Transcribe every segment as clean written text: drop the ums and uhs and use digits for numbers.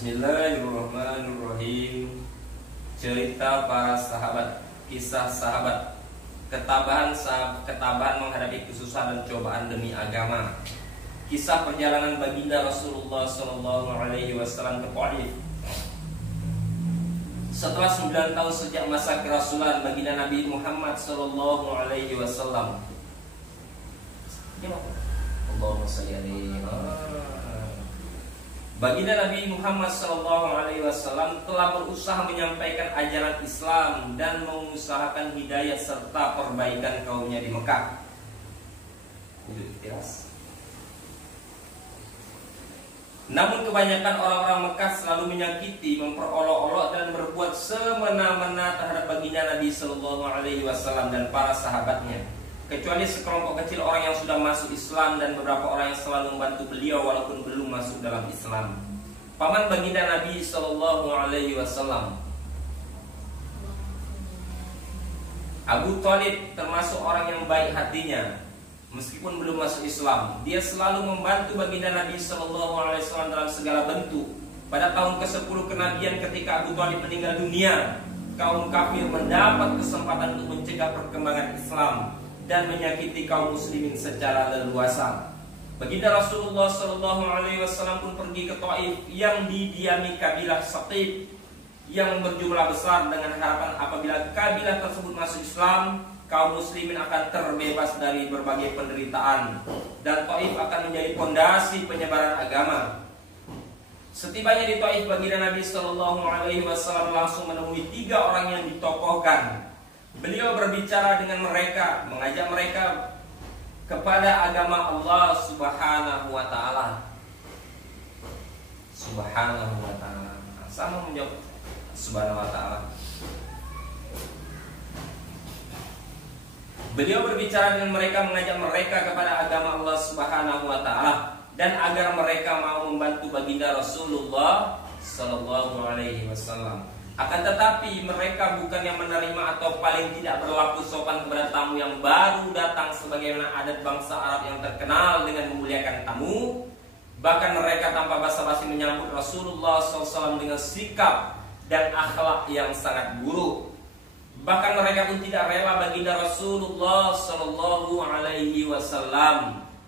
Bismillahirrahmanirrahim. Cerita para sahabat, kisah sahabat, ketabahan menghadapi kesusahan dan cobaan demi agama. Kisah perjalanan baginda Rasulullah SAW ke Taif. Setelah 9 tahun sejak masa kerasulan baginda Nabi Muhammad SAW. Allahumma shalli alaihi. Baginda Nabi Muhammad SAW telah berusaha menyampaikan ajaran Islam dan mengusahakan hidayah serta perbaikan kaumnya di Mekah. Namun kebanyakan orang-orang Mekah selalu menyakiti, memperolok-olok dan berbuat semena-mena terhadap baginda Nabi SAW dan para sahabatnya. Kecuali sekelompok kecil orang yang sudah masuk Islam dan beberapa orang yang selalu membantu beliau walaupun belum masuk dalam Islam. Paman baginda Nabi SAW, Abu Thalib, termasuk orang yang baik hatinya. Meskipun belum masuk Islam, dia selalu membantu baginda Nabi SAW dalam segala bentuk. Pada tahun ke-10 kenabian ketika Abu Thalib meninggal dunia, kaum kafir mendapat kesempatan untuk mencegah perkembangan Islam dan menyakiti kaum muslimin secara leluasa. Baginda Rasulullah SAW pun pergi ke Taif yang didiami kabilah Saqif yang berjumlah besar dengan harapan apabila kabilah tersebut masuk Islam, kaum muslimin akan terbebas dari berbagai penderitaan dan Taif akan menjadi fondasi penyebaran agama. Setibanya di Taif, baginda Nabi SAW langsung menemui 3 orang yang ditokohkan. Beliau berbicara dengan mereka, mengajak mereka kepada agama Allah Subhanahu wa Ta'ala. Subhanahu wa Ta'ala. Sama menjawab Subhanahu wa Ta'ala. Beliau berbicara dengan mereka, mengajak mereka kepada agama Allah Subhanahu wa Ta'ala dan agar mereka mau membantu baginda Rasulullah sallallahu alaihi wasallam. Akan tetapi mereka bukan yang menerima atau paling tidak berlaku sopan kepada tamu yang baru datang sebagaimana adat bangsa Arab yang terkenal dengan memuliakan tamu. Bahkan mereka tanpa basa-basi menyambut Rasulullah SAW dengan sikap dan akhlak yang sangat buruk. Bahkan mereka pun tidak rela baginda Rasulullah SAW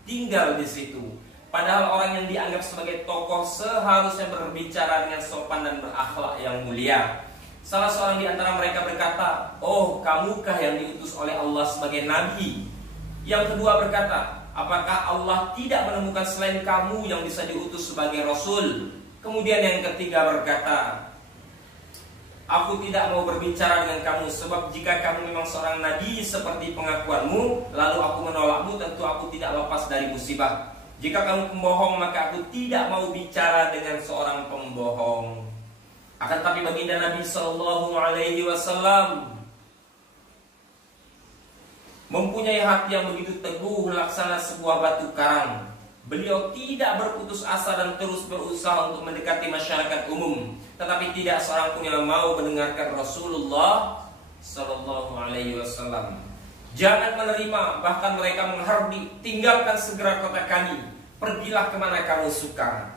tinggal di situ. Padahal orang yang dianggap sebagai tokoh seharusnya berbicara dengan sopan dan berakhlak yang mulia. Salah seorang di antara mereka berkata, "Oh, kamukah yang diutus oleh Allah sebagai nabi?" Yang kedua berkata, "Apakah Allah tidak menemukan selain kamu yang bisa diutus sebagai rasul?" Kemudian yang ketiga berkata, "Aku tidak mau berbicara dengan kamu, sebab jika kamu memang seorang nabi seperti pengakuanmu, lalu aku menolakmu, tentu aku tidak lepas dari musibah. Jika kamu pembohong, maka aku tidak mau bicara dengan seorang pembohong." Akan tetapi baginda Nabi SAW mempunyai hati yang begitu teguh laksana sebuah batu karang. Beliau tidak berputus asa dan terus berusaha untuk mendekati masyarakat umum. Tetapi tidak seorang pun yang mau mendengarkan Rasulullah SAW. Jangan menerima, bahkan mereka menghardi, "Tinggalkan segera kota kami, pergilah kemana kamu suka."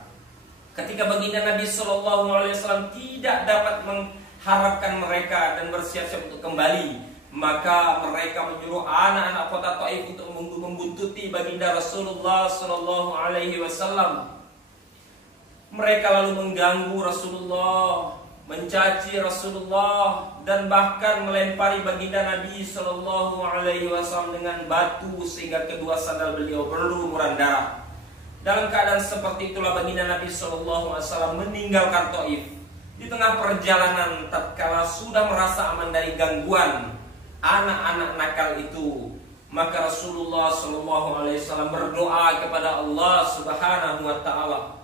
Ketika baginda Nabi SAW tidak dapat mengharapkan mereka dan bersiap-siap untuk kembali, maka mereka menyuruh anak-anak kota Taif untuk membuntuti baginda Rasulullah SAW. Mereka lalu mengganggu Rasulullah, mencaci Rasulullah, dan bahkan melempari baginda Nabi SAW dengan batu sehingga kedua sandal beliau berlumuran darah. Dalam keadaan seperti itulah baginda Nabi SAW meninggalkan Taif. Di tengah perjalanan, tatkala sudah merasa aman dari gangguan anak-anak nakal itu, maka Rasulullah SAW berdoa kepada Allah Subhanahu wa Ta'ala,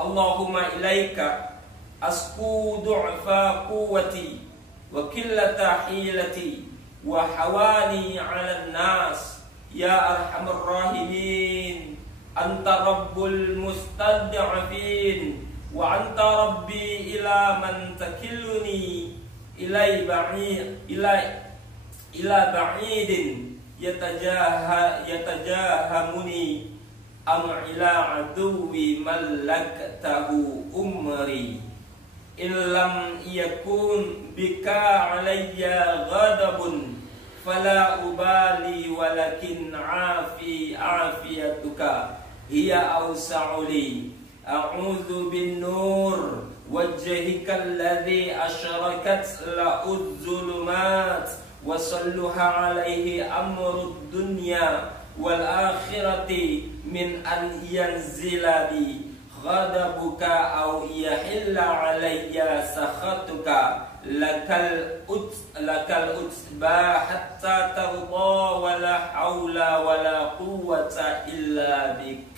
"Allahumma ilaika asku du'fa quwwati wa qillata hilati wa hawani 'alan nas ya arhamar rahimin. Anta rabbul mustad'afin wa anta rabbi ila man takilluni ila ba'idin yatajahamuni am ila aduwi malaktahu umri illam yakun bika alayya ghadabun fala ubali walakin afiyatuka hiya awsa'uli a'udzu bin nur wajhika alladhi asyrakat la'ud zulumat wa salluha alaihi amrud dunya wal akhirati min an yanzila bi ghadabuka aw yahilla alayya sakhatuka lakal utba hatta tarda wala haula wala quwwata illa bik.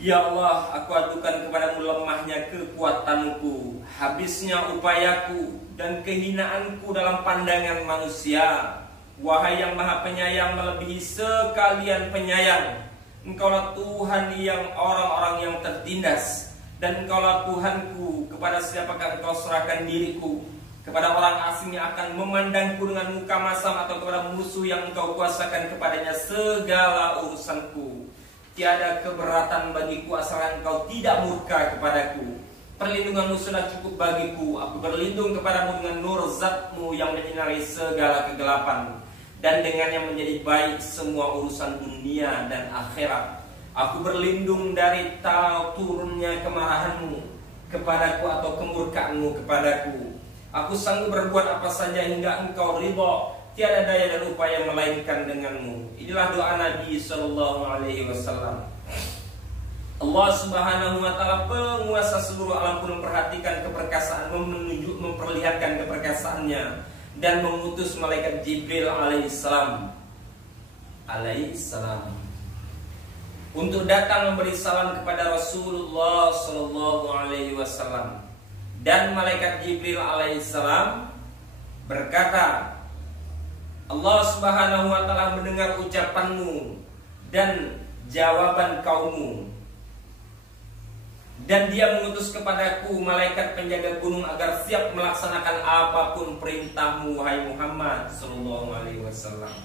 Ya Allah, aku adukan kepadamu lemahnya kekuatanku, habisnya upayaku dan kehinaanku dalam pandangan manusia. Wahai yang maha penyayang melebihi sekalian penyayang, Engkaulah Tuhan yang orang-orang yang tertindas, dan Engkaulah Tuhanku, kepada siapakah Engkau serahkan diriku? Kepada orang asing yang akan memandangku dengan muka masam, atau kepada musuh yang Engkau kuasakan kepadanya segala urusanku? Tiada keberatan bagiku asalkan Engkau tidak murka kepadaku. Perlindunganmu sudah cukup bagiku. Aku berlindung kepadamu dengan nur zatmu yang menyinari segala kegelapan, dan dengannya menjadi baik semua urusan dunia dan akhirat. Aku berlindung dari turunnya kemarahanmu kepadaku atau kemurkaanmu kepadaku. Aku sanggup berbuat apa saja hingga Engkau ridha. Tiada daya dan upaya melainkan denganmu. Inilah doa Nabi SAW. Allah Subhanahu wa Ta'ala, penguasa seluruh alam, pun memperhatikan keperkasaan, memperlihatkan keperkasaannya, dan mengutus malaikat Jibril alaihissalam untuk datang memberi salam kepada Rasulullah SAW. Dan malaikat Jibril alaihissalam berkata, Allah Subhanahu wa Ta'ala mendengar ucapanmu dan jawaban kaummu, dan dia mengutus kepadaku malaikat penjaga gunung agar siap melaksanakan apapun perintahmu, wahai Muhammad sallallahu alaihi wasallam.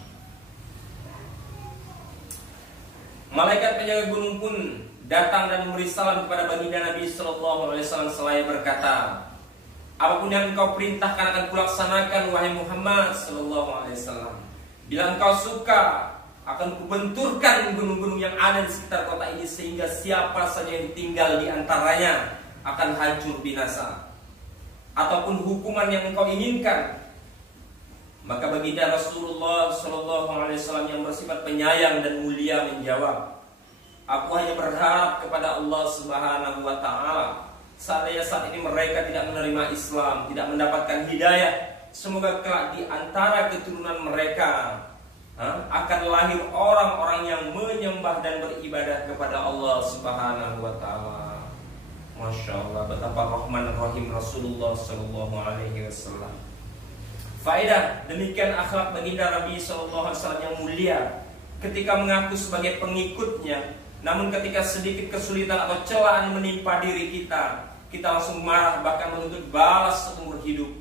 Malaikat penjaga gunung pun datang dan memberi salam kepada baginda Nabi sallallahu alaihi wasallam seraya berkata, apapun yang engkau perintahkan akan kulaksanakan, wahai Muhammad sallallahu alaihi wasallam. Bila engkau suka, akan kubenturkan gunung-gunung yang ada di sekitar kota ini, sehingga siapa saja yang tinggal di antaranya akan hancur binasa. Ataupun hukuman yang engkau inginkan. Maka baginda Rasulullah sallallahu alaihi wasallam yang bersifat penyayang dan mulia menjawab, aku hanya berharap kepada Allah Subhanahu wa Ta'ala, seandainya saat ini mereka tidak menerima Islam, tidak mendapatkan hidayah, semoga kelak di antara keturunan mereka akan lahir orang-orang yang menyembah dan beribadah kepada Allah Subhanahu wa Ta'ala. Masya Allah, betapa rahman rahim Rasulullah sallallahu alaihi wasallam. Faedah, demikian akhlak baginda Nabi sallallahu alaihi wasallam yang mulia ketika mengaku sebagai pengikutnya. Namun ketika sedikit kesulitan atau celaan menimpa diri kita, kita langsung marah, bahkan menuntut balas seumur hidup.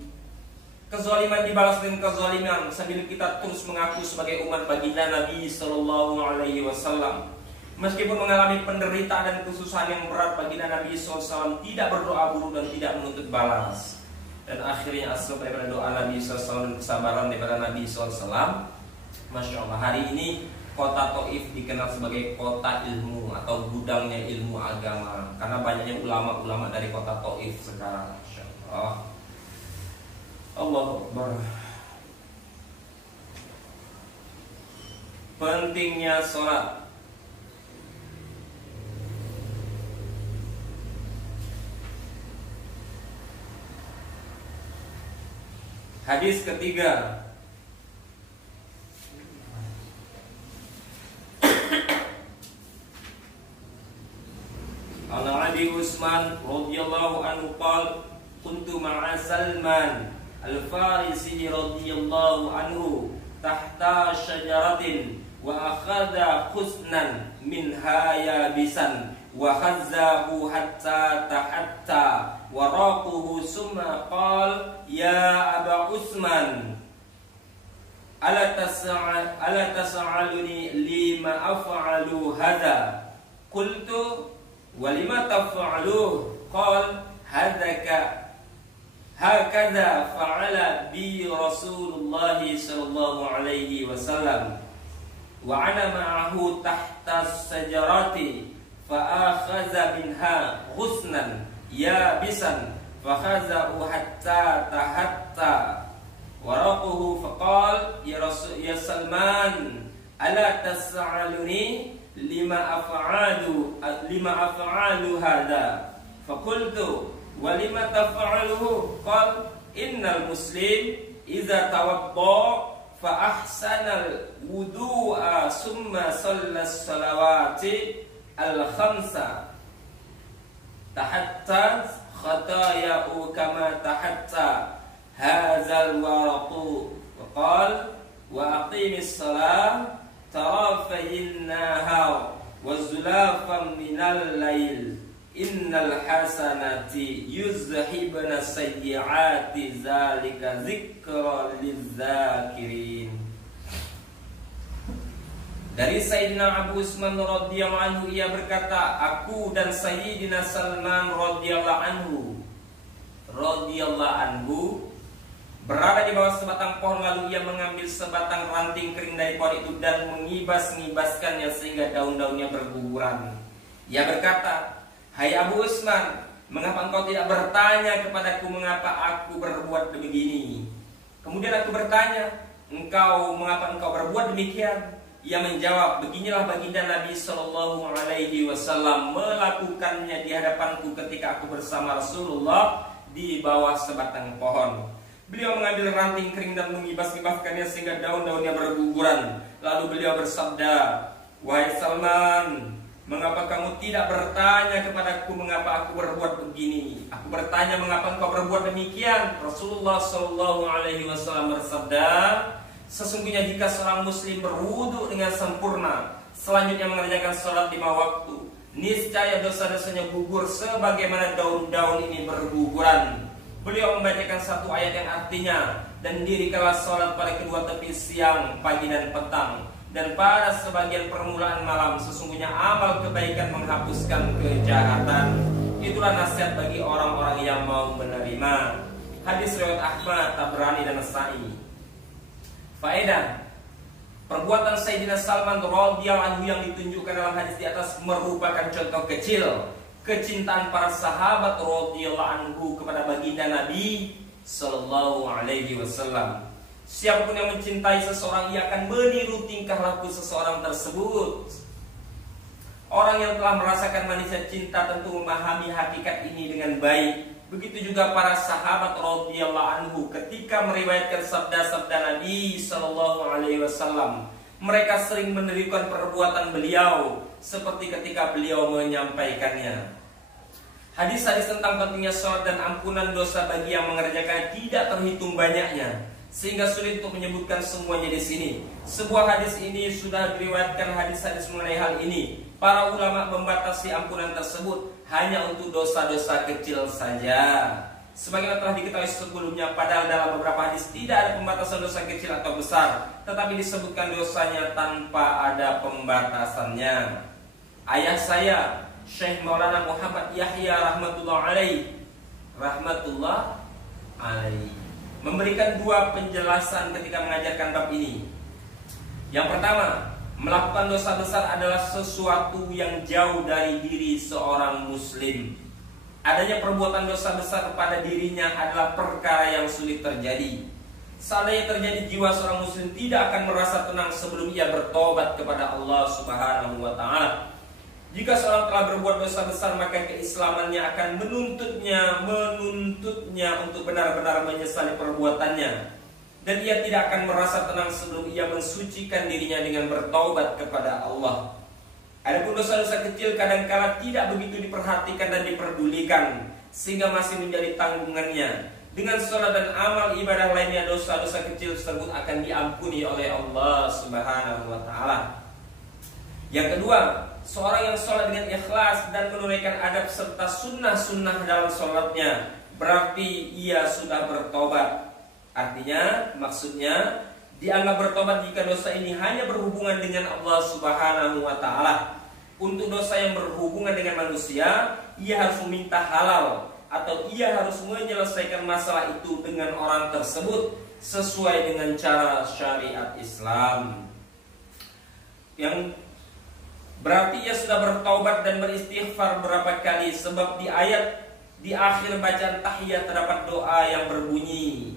Kezaliman dibalas dengan kezaliman, sambil kita terus mengaku sebagai umat baginda Nabi sallallahu alaihi wasallam. Meskipun mengalami penderitaan dan kesusahan yang berat, baginda Nabi SAW tidak berdoa buruk dan tidak menuntut balas. Dan akhirnya asal daripada doa Nabi SAW dan kesabaran daripada Nabi SAW. Masya Allah, hari ini kota Taif dikenal sebagai kota ilmu atau gudangnya ilmu agama, karena banyaknya ulama-ulama dari kota Taif sekarang. Masya Allah. Allahu Akbar. Pentingnya sholat. Hadis ketiga, An Abi Utsman radhiyallahu anhu qala kuntu ma'a Salman al-Farisi radhiyallahu anhu tahta syajaratin wa akhadha khusnan minha yabisan wa khazzahu hatta tahatta wa raquhu summa qala ya Aba Utsman ala tas'aluni lima af'alu hadha? Qultu wa lima taf'aluhu? Qala hakadha fa'ala bi Rasulullah sallallahu alaihi wasallam wa ana ma'ahu tahta sajarati fa akhadha minha ghusnan yabisan fa khaza'u hatta tahatta waraquhu faqal ya Salman ala tas'aluni lima af'alu hadha? Faqultu wa lima taf'aluhu? Qal innal muslim idza tawadda fa ahsanal wudu'a summa sallas salawati al khamsa tahatta khataya'u kama tahatta hadzal waraqu. Wa qal wa aqimis salah tarafayin nahar wa zulafan minal lail innal hasanati yuzhibna sayyiati zalika dzikra lizakirin. Dari Sayyidina Abu Utsman radhiyallahu anhu, ia berkata, aku dan Sayyidina Salman radhiyallahu anhu berada di bawah sebatang pohon, lalu ia mengambil sebatang ranting kering dari pohon itu dan mengibas-ngibaskannya sehingga daun-daunnya berguguran. Ia berkata, hai Abu Utsman, mengapa engkau tidak bertanya kepadaku mengapa aku berbuat begini? Kemudian aku bertanya, mengapa engkau berbuat demikian? Ia menjawab, beginilah baginda Nabi Shallallahu Alaihi Wasallam melakukannya di hadapanku ketika aku bersama Rasulullah di bawah sebatang pohon. Beliau mengambil ranting kering dan mengibas-ngibaskannya sehingga daun-daunnya berguguran. Lalu beliau bersabda, wahai Salman, mengapa kamu tidak bertanya kepadaku mengapa aku berbuat begini? Aku bertanya mengapa engkau berbuat demikian. Rasulullah Shallallahu Alaihi Wasallam bersabda, sesungguhnya jika seorang muslim berwudu dengan sempurna, selanjutnya mengerjakan sholat 5 waktu, niscaya dosa-dosanya gugur sebagaimana daun-daun ini berguguran. Beliau membacakan satu ayat yang artinya, dan dirikanlah sholat pada kedua tepi siang, pagi dan petang, dan pada sebagian permulaan malam. Sesungguhnya amal kebaikan menghapuskan kejahatan. Itulah nasihat bagi orang-orang yang mau menerima. Hadis riwayat Ahmad, Tabrani dan Nasa'i. Faedah, perbuatan Sayyidina Salman radhiyallahu anhu yang ditunjukkan dalam hadis di atas merupakan contoh kecil kecintaan para sahabat radhiyallahu anhu kepada baginda Nabi sallallahu alaihi wasallam. Siapapun yang mencintai seseorang, ia akan meniru tingkah laku seseorang tersebut. Orang yang telah merasakan manisnya cinta tentu memahami hakikat ini dengan baik. Begitu juga para sahabat radhiyallahu anhu ketika meriwayatkan sabda-sabda Nabi sallallahu alaihi wasallam. Mereka sering menirukan perbuatan beliau seperti ketika beliau menyampaikannya. Hadis-hadis tentang pentingnya sholat dan ampunan dosa bagi yang mengerjakannya tidak terhitung banyaknya, sehingga sulit untuk menyebutkan semuanya di sini. Sebuah hadis ini sudah diriwayatkan hadis-hadis mengenai hal ini. Para ulama membatasi ampunan tersebut hanya untuk dosa-dosa kecil saja. Sebagaimana telah diketahui sebelumnya, padahal dalam beberapa hadis tidak ada pembatasan dosa kecil atau besar, tetapi disebutkan dosanya tanpa ada pembatasannya. Ayah saya, Syekh Maulana Muhammad Yahya rahmatullah alaih, memberikan 2 penjelasan ketika mengajarkan bab ini. Yang pertama, melakukan dosa besar adalah sesuatu yang jauh dari diri seorang muslim. Adanya perbuatan dosa besar kepada dirinya adalah perkara yang sulit terjadi. Seandainya terjadi, jiwa seorang muslim tidak akan merasa tenang sebelum ia bertobat kepada Allah Subhanahu wa ta'ala. Jika seorang telah berbuat dosa besar, maka keislamannya akan menuntutnya untuk benar-benar menyesali perbuatannya. Dan ia tidak akan merasa tenang sebelum ia mensucikan dirinya dengan bertaubat kepada Allah. Adapun dosa-dosa kecil kadangkala tidak begitu diperhatikan dan diperdulikan, sehingga masih menjadi tanggungannya. Dengan sholat dan amal ibadah lainnya, dosa-dosa kecil tersebut akan diampuni oleh Allah Subhanahu wa ta'ala. Yang kedua, seorang yang sholat dengan ikhlas dan menunaikan adab serta sunnah-sunnah dalam sholatnya, berarti ia sudah bertobat. Artinya, maksudnya dianggap bertobat jika dosa ini hanya berhubungan dengan Allah Subhanahu wa taala. Untuk dosa yang berhubungan dengan manusia, ia harus meminta halal atau ia harus menyelesaikan masalah itu dengan orang tersebut sesuai dengan cara syariat Islam. Yang berarti ia sudah bertaubat dan beristighfar berapa kali, sebab di akhir bacaan tahiyat terdapat doa yang berbunyi,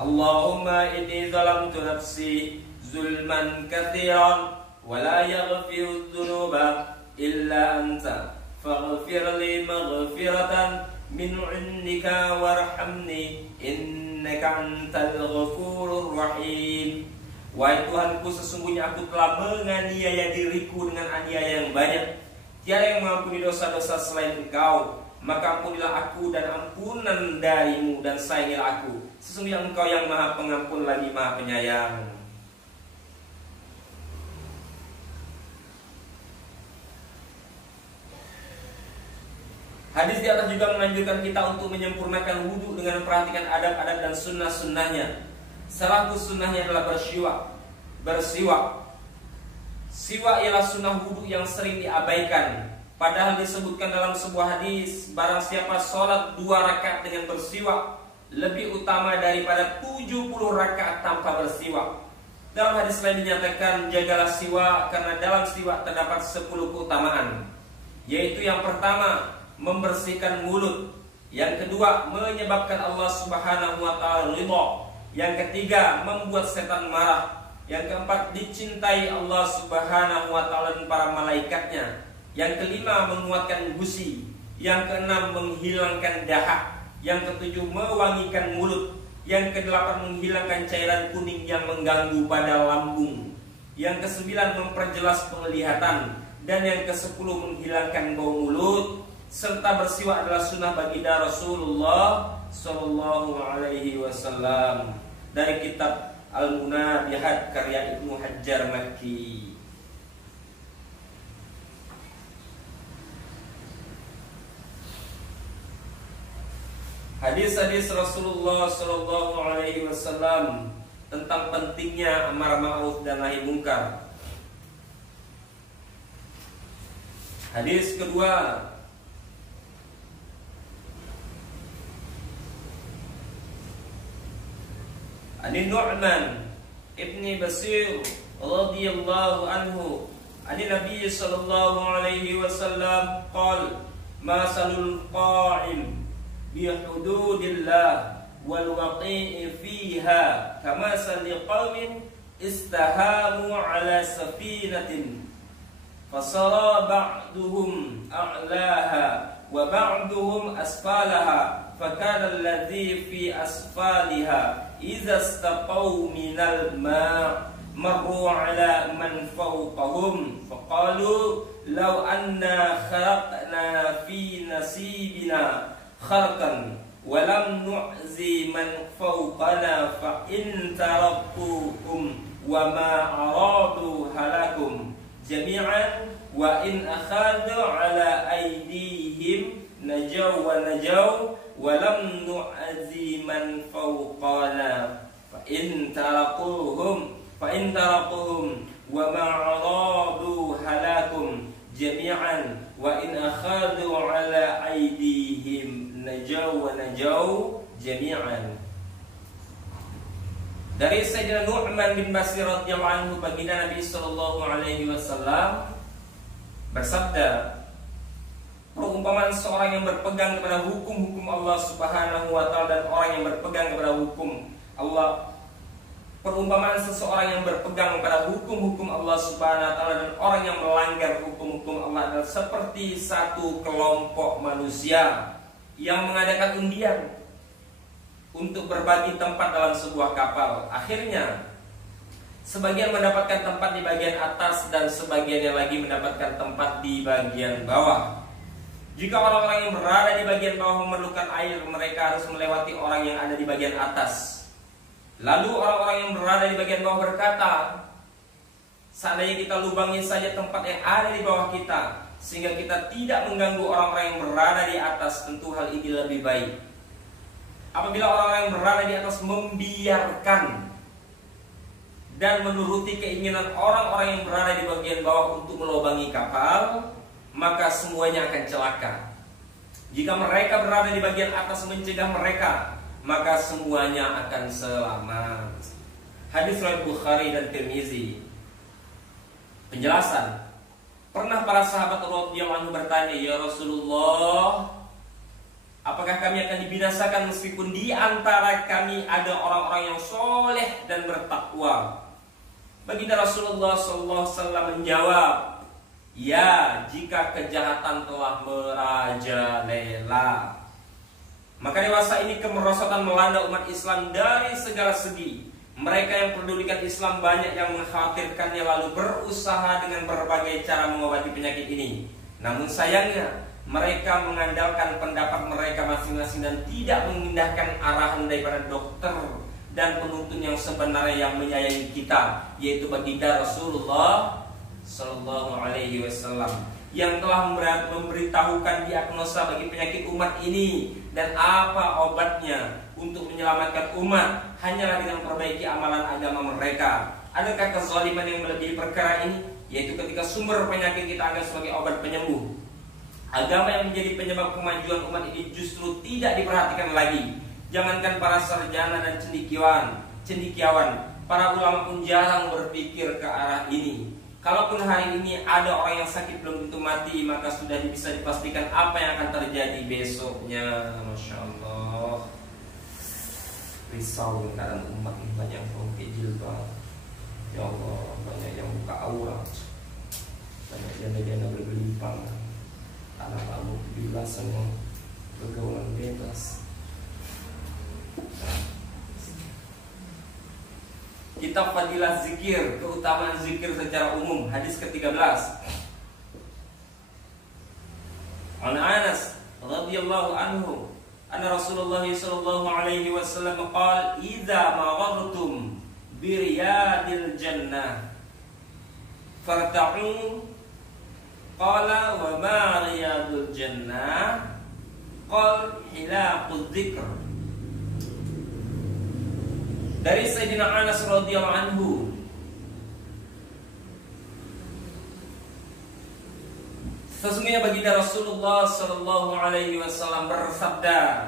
Allahumma inni zalamtu nafsi zulman katsiran wa la yaghfiru dzunuba illa anta faghfir li maghfiratan min 'indika warhamni innaka antal ghafurur rahim. Wahai Tuhanku, sesungguhnya aku telah menganiaya diriku dengan aniaya yang banyak. Tiada yang mengampuni dosa-dosa selain Engkau, maka ampunilah aku dan ampunan darimu dan sayangilah aku. Sesungguhnya Engkau yang Maha Pengampun lagi Maha Penyayang. Hadis di atas juga menganjurkan kita untuk menyempurnakan wudhu dengan memperhatikan adab-adab dan sunnah-sunnahnya. Salah satu sunnahnya adalah bersiwak. Siwak ialah sunnah wudhu yang sering diabaikan. Padahal disebutkan dalam sebuah hadis, barang siapa sholat 2 rakaat dengan bersiwak lebih utama daripada 70 rakaat tanpa bersiwak. Dalam hadis lain dinyatakan, jagalah siwak karena dalam siwak terdapat 10 keutamaan, yaitu yang pertama, membersihkan mulut. Yang kedua, menyebabkan Allah Subhanahu wa taala ridha. Yang ketiga, membuat setan marah. Yang keempat, dicintai Allah Subhanahu wa taala dan para malaikatnya. Yang kelima, menguatkan gusi. Yang keenam, menghilangkan dahak. Yang ketujuh, mewangikan mulut. Yang kedelapan, menghilangkan cairan kuning yang mengganggu pada lambung. Yang kesembilan, memperjelas penglihatan. Dan yang kesepuluh, menghilangkan bau mulut. Serta bersiwak adalah sunnah baginda Rasulullah Sallallahu Alaihi Wasallam. Dari kitab Al-Munabihat karya Ibnu Hajjar Makki. Hadis-hadis Rasulullah Sallallahu Alaihi Wasallam tentang pentingnya amar ma'ruf dan nahi munkar. Hadis kedua, Ani Nu'man ibni Basir radhiyallahu anhu, ani Nabi sallallahu alaihi wasallam qala, masalul qa'im bi hududillah wal waqi'i fiha kamasali qaumin istahamu ala safinatin fasara ba'duhum a'laha wa ba'duhum asfalaha fakana alladhi fi asfaliha إذا استقوا من الماء مروا على من فوقهم فقالوا لو أنا خرقنا في نصيبنا خرقا ولم نعزي من فوقنا فإن تركوهم وما أرادوا هلكم جميعا وإن أخذوا على أيديهم نجوا ونجوا walam nu'azi man fawqana fa in tarakuhum wa ma'aradu halakum jami'an wa in akhadu ala aydihim najaw wa najaw jami'an. Dari Sayyidina Nu'man bin Basir radhiyallahu anhu, baginda Nabi sallallahu alaihi wasallam bersabda, perumpamaan seorang yang berpegang kepada hukum-hukum Allah Subhanahu wa taala dan orang yang berpegang kepada hukum Allah. Perumpamaan seseorang yang berpegang kepada hukum-hukum Allah Subhanahu wa taala dan orang yang melanggar hukum-hukum Allah adalah seperti satu kelompok manusia yang mengadakan undian untuk berbagi tempat dalam sebuah kapal. Akhirnya sebagian mendapatkan tempat di bagian atas dan sebagiannya lagi mendapatkan tempat di bagian bawah. Jika orang-orang yang berada di bagian bawah memerlukan air, mereka harus melewati orang yang ada di bagian atas. Lalu orang-orang yang berada di bagian bawah berkata, seandainya kita lubangi saja tempat yang ada di bawah kita, sehingga kita tidak mengganggu orang-orang yang berada di atas, tentu hal ini lebih baik. Apabila orang-orang yang berada di atas membiarkan dan menuruti keinginan orang-orang yang berada di bagian bawah untuk melobangi kapal, maka semuanya akan celaka. Jika mereka berada di bagian atas mencegah mereka, maka semuanya akan selamat. Hadis riwayat Bukhari dan Tirmizi. Penjelasan. Pernah para sahabat radhiyallahu anhu bertanya, "Ya Rasulullah, apakah kami akan dibinasakan meskipun di antara kami ada orang-orang yang soleh dan bertakwa?" Baginda Rasulullah SAW menjawab, "Ya, jika kejahatan telah merajalela." Maka dewasa ini kemerosotan melanda umat Islam dari segala segi. Mereka yang pedulikan Islam banyak yang mengkhawatirkannya lalu berusaha dengan berbagai cara mengobati penyakit ini. Namun sayangnya mereka mengandalkan pendapat mereka masing-masing dan tidak mengindahkan arahan daripada dokter dan penuntun yang sebenarnya yang menyayangi kita, yaitu baginda Rasulullah Sallallahu Alaihi Wasallam, yang telah memberitahukan diagnosa bagi penyakit umat ini dan apa obatnya untuk menyelamatkan umat hanyalah dengan memperbaiki amalan agama mereka. Adakah kezaliman yang melebihi perkara ini? Yaitu ketika sumber penyakit kita anggap sebagai obat penyembuh. Agama yang menjadi penyebab kemajuan umat ini justru tidak diperhatikan lagi. Jangankan para sarjana dan cendekiawan, para ulama pun jarang berpikir ke arah ini. Kalaupun hari ini ada orang yang sakit belum tentu mati, maka sudah bisa dipastikan apa yang akan terjadi besoknya. Masya Allah. Risau keadaan umat ini, banyak yang pakai jilbab. Ya Allah, banyak yang buka aurat, banyak janda-janda bergelimpang, anak-anak 17 yang bergaulan bebas. Kitab Fadilah Zikir, keutamaan zikir secara umum, hadis ke-13. An Anas radhiyallahu anhu anna Rasulullah sallallahu alaihi wasallam qala idza maghartum bi riyadil jannah farta'u. Qala wa ma riyadul jannah? Qala hilaquz dzikr. Dari Sayyidina Anas radhiyallahu anhu, sesungguhnya baginda Rasulullah sallallahu alaihi wasallam bersabda,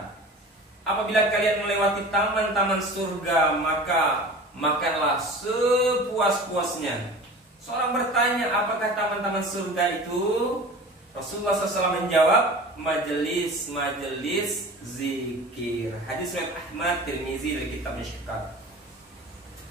apabila kalian melewati taman-taman surga, maka makanlah sepuas-puasnya. Seorang bertanya, apakah taman-taman surga itu? Rasulullah SAW menjawab, majelis-majelis zikir. Hadis riwayat Ahmad, Tirmizi dari kitab Mishkat.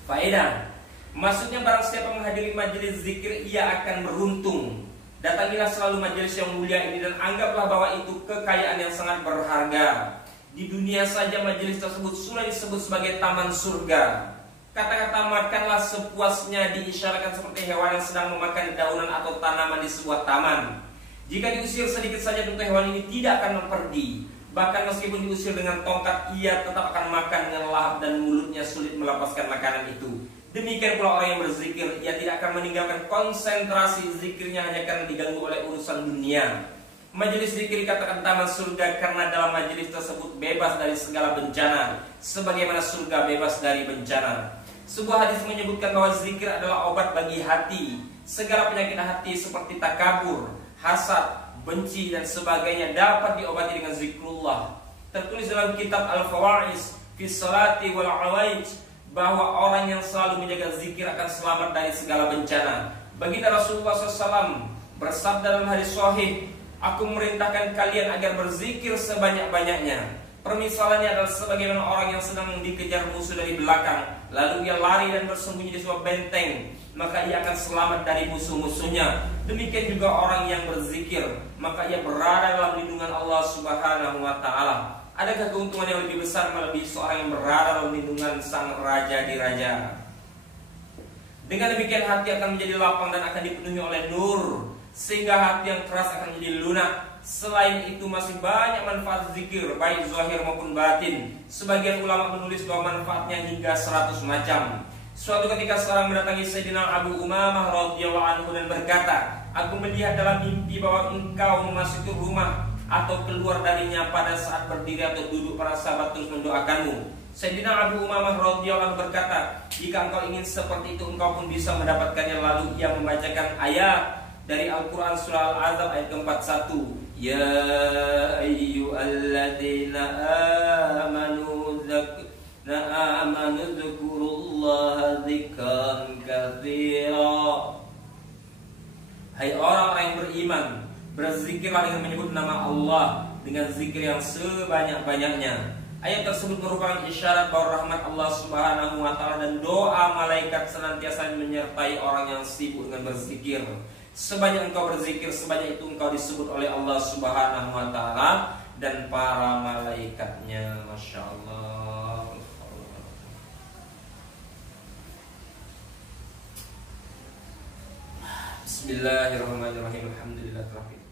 Faedah, maksudnya barang siapa menghadiri majelis zikir, ia akan beruntung. Datangilah selalu majelis yang mulia ini dan anggaplah bahwa itu kekayaan yang sangat berharga. Di dunia saja majelis tersebut sudah disebut sebagai taman surga. Kata-kata makanlah sepuasnya diisyaratkan seperti hewan yang sedang memakan daunan atau tanaman di sebuah taman. Jika diusir sedikit saja tentu hewan ini tidak akan memperdi. Bahkan meskipun diusir dengan tongkat, ia tetap akan makan dengan lahap dan mulutnya sulit melepaskan makanan itu. Demikian pula orang yang berzikir, ia tidak akan meninggalkan konsentrasi zikirnya hanya karena diganggu oleh urusan dunia. Majelis zikir dikatakan taman surga karena dalam majelis tersebut bebas dari segala bencana, sebagaimana surga bebas dari bencana. Sebuah hadis menyebutkan bahwa zikir adalah obat bagi hati. Segala penyakit hati seperti takabur, hasad, benci dan sebagainya dapat diobati dengan zikrullah. Tertulis dalam kitab Al-Fawaiz fi Salati wal Awaij bahwa orang yang selalu menjaga zikir akan selamat dari segala bencana. Baginda Rasulullah SAW bersabda dalam hadis sahih, aku memerintahkan kalian agar berzikir sebanyak-banyaknya. Permisalannya adalah sebagaimana orang yang sedang dikejar musuh dari belakang, lalu ia lari dan bersembunyi di sebuah benteng, maka ia akan selamat dari musuh-musuhnya. Demikian juga orang yang berzikir, maka ia berada dalam lindungan Allah Subhanahu wa Ta'ala. Adakah keuntungan yang lebih besar melebihi seorang yang berada dalam lindungan sang raja di raja? Dengan demikian hati akan menjadi lapang dan akan dipenuhi oleh nur, sehingga hati yang keras akan menjadi lunak. Selain itu masih banyak manfaat zikir, baik zahir maupun batin. Sebagian ulama menulis bahwa manfaatnya hingga 100 macam. Suatu ketika seorang mendatangi Sayyidina Abu Umamah radhiyallahu anhu dan berkata, aku melihat dalam mimpi bahwa engkau memasuki rumah atau keluar darinya pada saat berdiri atau duduk. Para sahabat terus mendoakanmu. Sayyidina Abu Umamah radhiyallahu anhu berkata, jika engkau ingin seperti itu, engkau pun bisa mendapatkannya. Lalu ia membacakan ayat dari Al-Quran surah Al-Azab ayat ke-41. Ya ayyuhalladzina amanu dzkurullaha dzikran katsira. Hai orang-orang yang beriman, berzikirlah dengan menyebut nama Allah dengan zikir yang sebanyak-banyaknya. Ayat tersebut merupakan isyarat bahwa rahmat Allah Subhanahu wa taala dan doa malaikat senantiasa menyertai orang yang sibuk dengan berzikir. Sebanyak engkau berzikir, sebanyak itu engkau disebut oleh Allah Subhanahu wa taala dan para malaikatnya. Masya Allah. Bismillahirrahmanirrahim. Alhamdulillah.